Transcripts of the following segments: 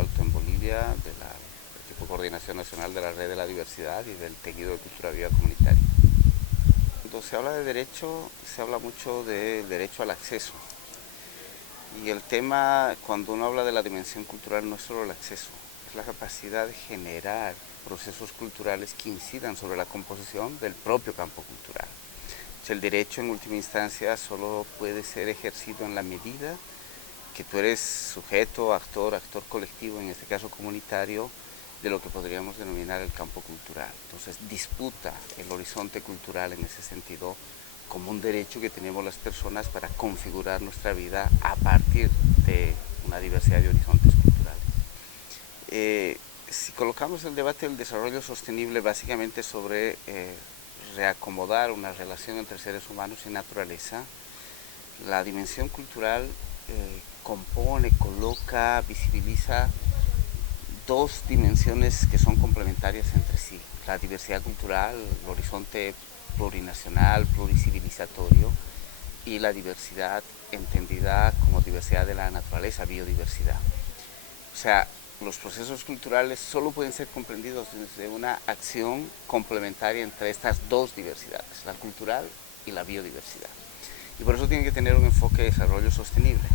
Alto en Bolivia, del equipo de coordinación nacional de la Red de la Diversidad y del tejido de cultura viva comunitaria. Cuando se habla de derecho, se habla mucho de derecho al acceso. Y el tema, cuando uno habla de la dimensión cultural, no es solo el acceso, es la capacidad de generar procesos culturales que incidan sobre la composición del propio campo cultural. El derecho en última instancia solo puede ser ejercido en la medida que tú eres sujeto, actor colectivo, en este caso comunitario, de lo que podríamos denominar el campo cultural. Entonces disputa el horizonte cultural en ese sentido como un derecho que tenemos las personas para configurar nuestra vida a partir de una diversidad de horizontes culturales. Si colocamos el debate del desarrollo sostenible básicamente sobre reacomodar una relación entre seres humanos y naturaleza, la dimensión cultural compone, coloca, visibiliza dos dimensiones que son complementarias entre sí. La diversidad cultural, el horizonte plurinacional, pluricivilizatorio, y la diversidad entendida como diversidad de la naturaleza, biodiversidad. O sea, los procesos culturales solo pueden ser comprendidos desde una acción complementaria entre estas dos diversidades, la cultural y la biodiversidad. Y por eso tienen que tener un enfoque de desarrollo sostenible.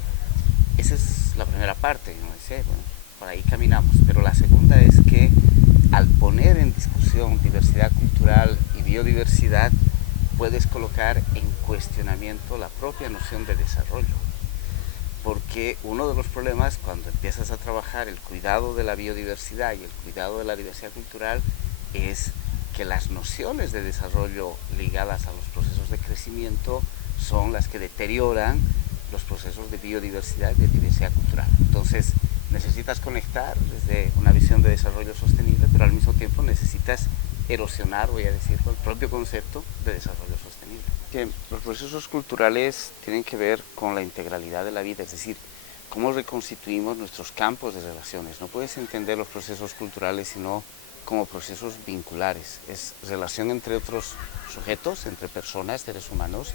Esa es la primera parte, yo decía, bueno, por ahí caminamos. Pero la segunda es que al poner en discusión diversidad cultural y biodiversidad, puedes colocar en cuestionamiento la propia noción de desarrollo. Porque uno de los problemas cuando empiezas a trabajar el cuidado de la biodiversidad y el cuidado de la diversidad cultural es que las nociones de desarrollo ligadas a los procesos de crecimiento son las que deterioran los procesos de biodiversidad y de diversidad cultural. Entonces necesitas conectar desde una visión de desarrollo sostenible, pero al mismo tiempo necesitas erosionar, voy a decir, el propio concepto de desarrollo sostenible. Que los procesos culturales tienen que ver con la integralidad de la vida, es decir, cómo reconstituimos nuestros campos de relaciones. No puedes entender los procesos culturales sino como procesos vinculares. Es relación entre otros sujetos, entre personas, seres humanos,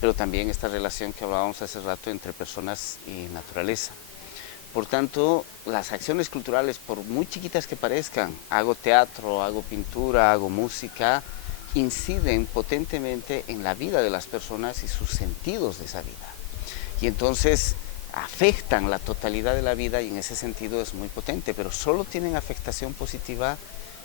pero también esta relación que hablábamos hace rato entre personas y naturaleza. Por tanto, las acciones culturales, por muy chiquitas que parezcan, hago teatro, hago pintura, hago música, inciden potentemente en la vida de las personas y sus sentidos de esa vida. Y entonces afectan la totalidad de la vida y en ese sentido es muy potente, pero solo tienen afectación positiva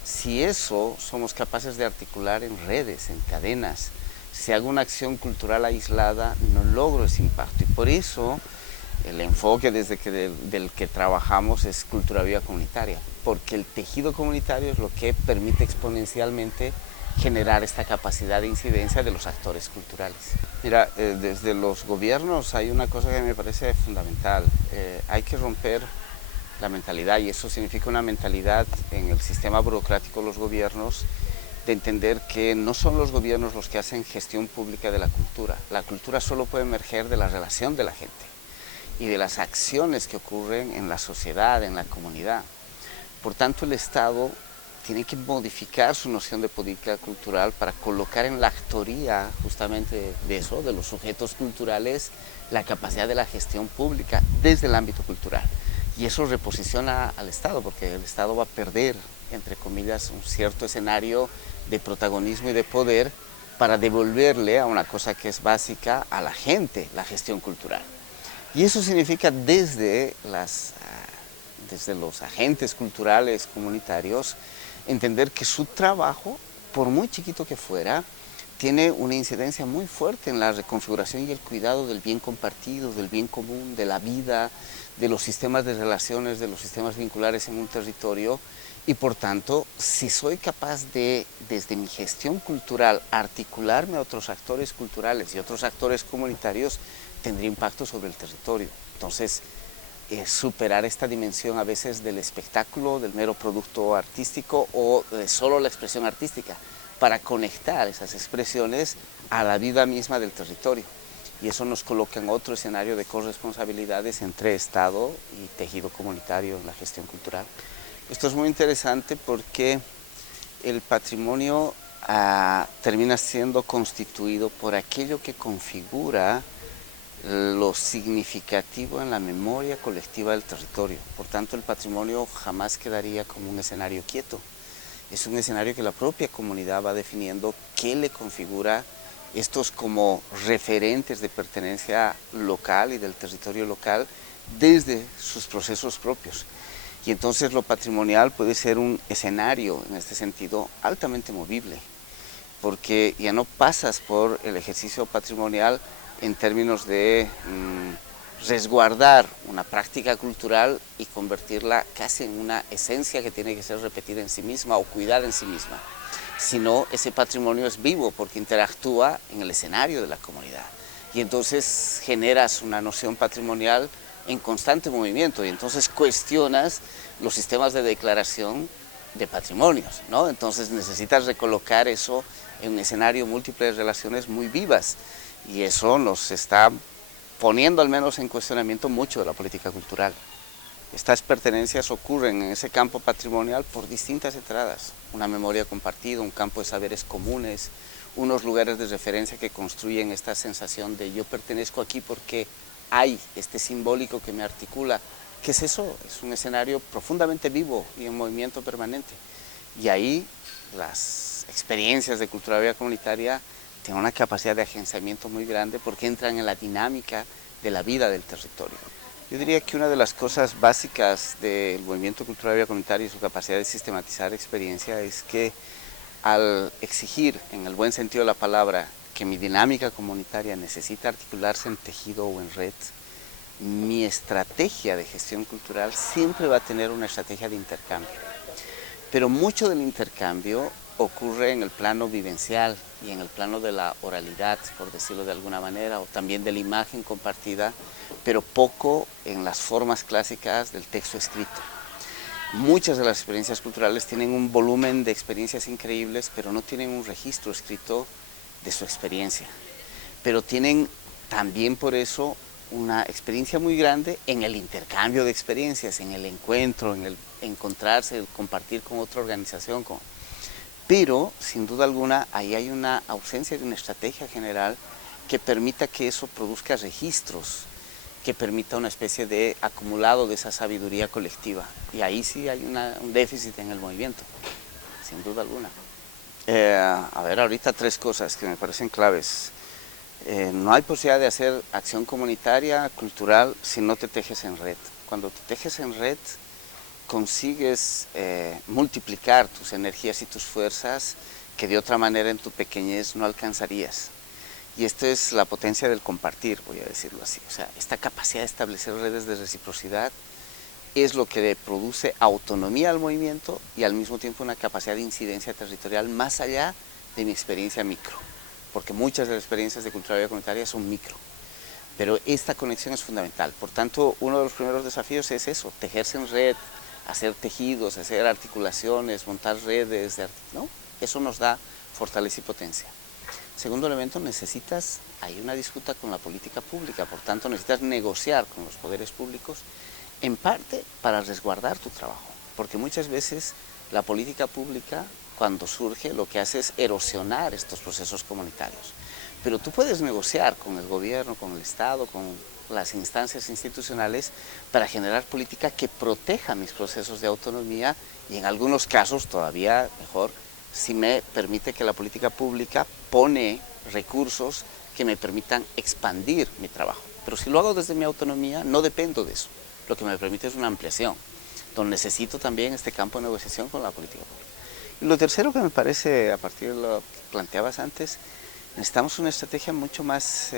si eso somos capaces de articular en redes, en cadenas. Si hago una acción cultural aislada, no logro ese impacto. Y por eso el enfoque del que trabajamos es cultura viva comunitaria, porque el tejido comunitario es lo que permite exponencialmente generar esta capacidad de incidencia de los actores culturales. Mira, desde los gobiernos hay una cosa que me parece fundamental. Hay que romper la mentalidad, y eso significa una mentalidad en el sistema burocrático de los gobiernos, de entender que no son los gobiernos los que hacen gestión pública de la cultura. La cultura solo puede emerger de la relación de la gente y de las acciones que ocurren en la sociedad, en la comunidad. Por tanto, el Estado tiene que modificar su noción de política cultural para colocar en la actoría justamente de eso, de los sujetos culturales, la capacidad de la gestión pública desde el ámbito cultural. Y eso reposiciona al Estado, porque el Estado va a perder, entre comillas, un cierto escenario de protagonismo y de poder para devolverle a una cosa que es básica a la gente, la gestión cultural. Y eso significa desde los agentes culturales comunitarios entender que su trabajo, por muy chiquito que fuera, tiene una incidencia muy fuerte en la reconfiguración y el cuidado del bien compartido, del bien común, de la vida, de los sistemas de relaciones, de los sistemas vinculares en un territorio. Y por tanto, si soy capaz de, desde mi gestión cultural, articularme a otros actores culturales y otros actores comunitarios, tendría impacto sobre el territorio. Entonces, superar esta dimensión a veces del espectáculo, del mero producto artístico o de solo la expresión artística, para conectar esas expresiones a la vida misma del territorio. Y eso nos coloca en otro escenario de corresponsabilidades entre Estado y tejido comunitario en la gestión cultural. Esto es muy interesante porque el patrimonio termina siendo constituido por aquello que configura lo significativo en la memoria colectiva del territorio. Por tanto, el patrimonio jamás quedaría como un escenario quieto. Es un escenario que la propia comunidad va definiendo qué le configura estos como referentes de pertenencia local y del territorio local desde sus procesos propios. Y entonces lo patrimonial puede ser un escenario, en este sentido, altamente movible, porque ya no pasas por el ejercicio patrimonial en términos de resguardar una práctica cultural y convertirla casi en una esencia que tiene que ser repetida en sí misma o cuidada en sí misma, sino ese patrimonio es vivo porque interactúa en el escenario de la comunidad. Y entonces generas una noción patrimonial en constante movimiento y entonces cuestionas los sistemas de declaración de patrimonios, ¿no? Entonces necesitas recolocar eso en un escenario múltiple de relaciones muy vivas y eso nos está poniendo al menos en cuestionamiento mucho de la política cultural. Estas pertenencias ocurren en ese campo patrimonial por distintas entradas, una memoria compartida, un campo de saberes comunes, unos lugares de referencia que construyen esta sensación de yo pertenezco aquí porque hay este simbólico que me articula. ¿Qué es eso? Es un escenario profundamente vivo y en movimiento permanente. Y ahí las experiencias de cultura viva comunitaria tienen una capacidad de agenciamiento muy grande porque entran en la dinámica de la vida del territorio. Yo diría que una de las cosas básicas del movimiento cultural viva comunitaria y su capacidad de sistematizar experiencia es que al exigir, en el buen sentido de la palabra, que mi dinámica comunitaria necesita articularse en tejido o en red, mi estrategia de gestión cultural siempre va a tener una estrategia de intercambio. Pero mucho del intercambio ocurre en el plano vivencial y en el plano de la oralidad, por decirlo de alguna manera, o también de la imagen compartida, pero poco en las formas clásicas del texto escrito. Muchas de las experiencias culturales tienen un volumen de experiencias increíbles, pero no tienen un registro escrito de su experiencia. Pero tienen también por eso una experiencia muy grande en el intercambio de experiencias, en el encuentro, en el encontrarse, el compartir con otra organización. Pero, sin duda alguna, ahí hay una ausencia de una estrategia general que permita que eso produzca registros, que permita una especie de acumulado de esa sabiduría colectiva. Y ahí sí hay un déficit en el movimiento, sin duda alguna. A ver, ahorita tres cosas que me parecen claves. No hay posibilidad de hacer acción comunitaria, cultural, si no te tejes en red. Cuando te tejes en red, consigues multiplicar tus energías y tus fuerzas que de otra manera en tu pequeñez no alcanzarías. Y esto es la potencia del compartir, voy a decirlo así. O sea, esta capacidad de establecer redes de reciprocidad es lo que le produce autonomía al movimiento y al mismo tiempo una capacidad de incidencia territorial más allá de mi experiencia micro. Porque muchas de las experiencias de cultura viva comunitaria son micro. Pero esta conexión es fundamental. Por tanto, uno de los primeros desafíos es eso, tejerse en red, hacer tejidos, hacer articulaciones, montar redes, ¿no? Eso nos da fortaleza y potencia. Segundo elemento, hay una disputa con la política pública, por tanto necesitas negociar con los poderes públicos, en parte para resguardar tu trabajo, porque muchas veces la política pública, cuando surge, lo que hace es erosionar estos procesos comunitarios. Pero tú puedes negociar con el gobierno, con el Estado, con las instancias institucionales para generar política que proteja mis procesos de autonomía y en algunos casos todavía mejor, si me permite que la política pública pone recursos que me permitan expandir mi trabajo. Pero si lo hago desde mi autonomía, no dependo de eso. Lo que me permite es una ampliación, donde necesito también este campo de negociación con la política pública. Y lo tercero que me parece, a partir de lo que planteabas antes, necesitamos una estrategia mucho más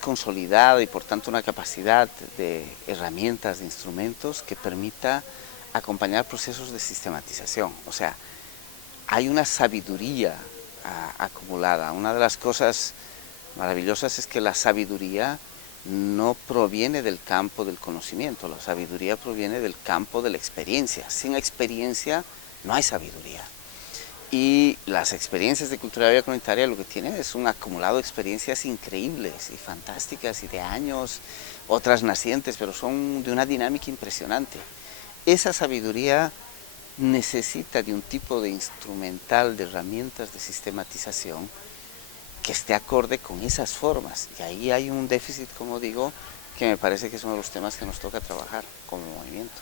consolidada y por tanto una capacidad de herramientas, de instrumentos que permita acompañar procesos de sistematización. O sea, hay una sabiduría acumulada. Una de las cosas maravillosas es que la sabiduría no proviene del campo del conocimiento, la sabiduría proviene del campo de la experiencia. Sin experiencia no hay sabiduría. Y las experiencias de cultura viva comunitaria lo que tienen es un acumulado de experiencias increíbles y fantásticas y de años, otras nacientes, pero son de una dinámica impresionante. Esa sabiduría necesita de un tipo de instrumental, de herramientas de sistematización que esté acorde con esas formas. Y ahí hay un déficit, como digo, que me parece que es uno de los temas que nos toca trabajar como movimiento.